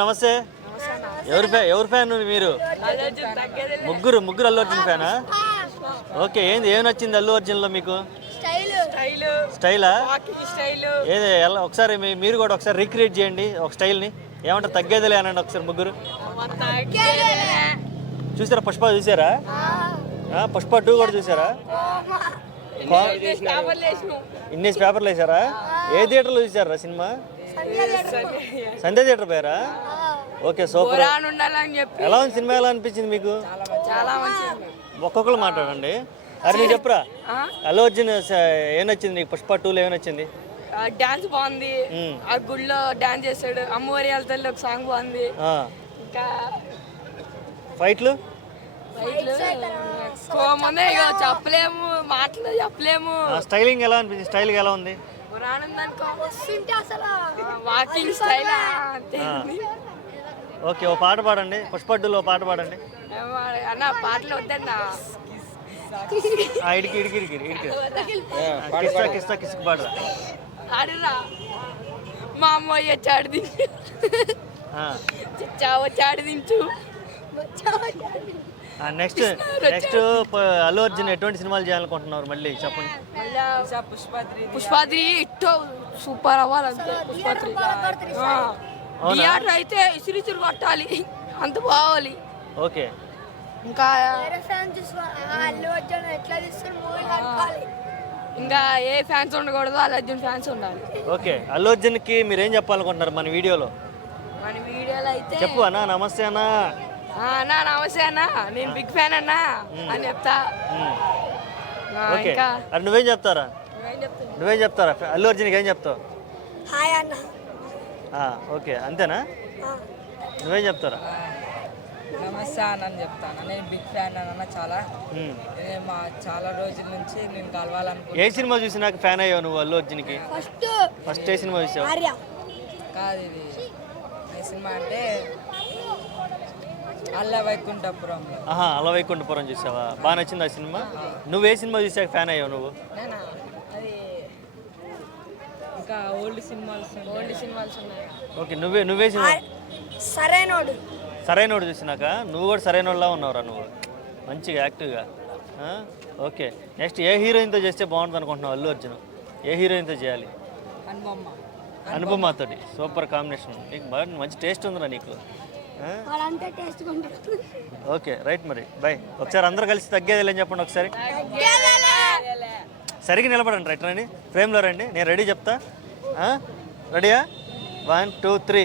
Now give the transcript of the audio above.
నమస్తే. ఎవరి ఫ్యాన్ మీరు? ముగ్గురు అల్లు అర్జున్ ఫ్యానా? ఓకే, ఏం నచ్చింది అల్లు అర్జున్లో మీకు? స్టైలా? ఏది ఒకసారి మీరు కూడా ఒకసారి రీక్రియేట్ చేయండి ఒక స్టైల్ని. ఏమంటారు? తగ్గేదిలే అనండి ఒకసారి ముగ్గురు. చూసారా? పుష్ప చూసారా? పుష్ప 2 కూడా చూసారా? ఇన్ని పేపర్లు వేసారా? ఏ థియేటర్లో చూసారా సినిమా? సంధ్య థియేటర్ పోయారా? Okay, super. ఎలా ఉంది సినిమా? ఎలా అనిపించింది మీకు? ఒక్కొక్కరు మాట్లాడండి. అరే నీకు చెప్పురా, అల్లు అర్జున్ ఏం నచ్చింది నీకు? పుష్ప 2లో ఏం నచ్చింది? డాన్స్ బాగుంది, ఆ గుడిలో డాన్స్ చేశాడు. అమ్మవారి వెళ్తాడు ఒక సాంగ్ బాగుంది. ఇంకా ఫైట్లు చెప్పలేము, మాటలు చెప్పలేము. స్టైలింగ్ ఎలా అనిపించింది? స్టైలింగ్ ఎలా ఉంది? Walking style. ఓకే, ఓ పాట పాడండి. పుష్ప 2లో పాట పాడండి అన్న. పాటలు వద్దన్నా. కిస్కు పాడరా. ఆడురా మా అమ్మ వచ్చాడు దించు, వచ్చాడు దించు. నెక్స్ట్ అల్లు అర్జున్ ఎటువంటి సినిమాలు చేయాలనుకుంటున్నారు మళ్ళీ చెప్పండి? పుష్పాద్రి ఇట్టో సూపర్ అవ్వాలంటే. పుష్పాద్రి థియేటర్ అయితే ఇసురు కొట్టాలి, అంత బావాలి. ఓకే, ఇంకా ఇంకా ఏ ఫ్యాన్స్ ఉండకూడదు, అల్లు అర్జున్ ఫ్యాన్స్ ఉండాలి. ఓకే, అల్లు అర్జున్కి మీరు ఏం చెప్పాలనుకుంటున్నారు మన వీడియోలో అయితే? చెప్పు అన్నా. నమస్తే అన్నా. అన్నా నమస్తే అన్నా, నేను బిగ్ ఫ్యాన్ అన్నా అని చెప్తా. ఓకే, అది నువ్వేం చెప్తారా? అల్లు అర్జున్కి ఏం చెప్తావు? హాయ్ అన్న. ఓకే, అంతేనా? నువ్వేం చెప్తారా? నమస్తే అని చెప్తాను. నేను బిగ్ ఫ్యాన్ అన్న. చాలా రోజుల నుంచి నేను కలవాలనుకుంటున్నాను. ఏ సినిమా చూసి నాకు ఫ్యాన్ అయ్యావు నువ్వు అల్లు అర్జున్కి? ఫస్ట్ ఏ సినిమా చూసావు? కాదు, ఇది ఏ సినిమా అంటే అల్లా వైకుంఠపురం. అలా వైకుంఠపురం చూసావా? బాగా నచ్చింది ఆ సినిమా? నువ్వు ఏ సినిమా చూసాక ఫ్యాన్ అయ్యావు నువ్వు? అది ఇంకా ఓల్డ్ సినిమాలు ఉన్నాయి. ఓకే, నువ్వే సినిమా? సరైనోడు చూసినాక నువ్వు కూడా సరైనోడులా ఉన్నావురా నువ్వు, మంచిగా యాక్టివ్గా. ఓకే, నెక్స్ట్ ఏ హీరోయిన్తో చేస్తే బాగుంటుంది అనుకుంటున్నావు అల్లు అర్జున్? ఏ హీరోయిన్తో చేయాలి? అనుపమతోటి. Super combination. నీకు బాగా మంచి టేస్ట్ ఉందిరా నీకు. ఓకే, రైట్, మరి బై. ఒకసారి అందరూ కలిసి తగ్గేది అని చెప్పండి ఒకసారి. సరిగ్గా నిలబడండి. రైట్ రండి, ఫ్రేమ్లో రండి. నేను రెడీ చెప్తా. రెడీయా? 1 2 3.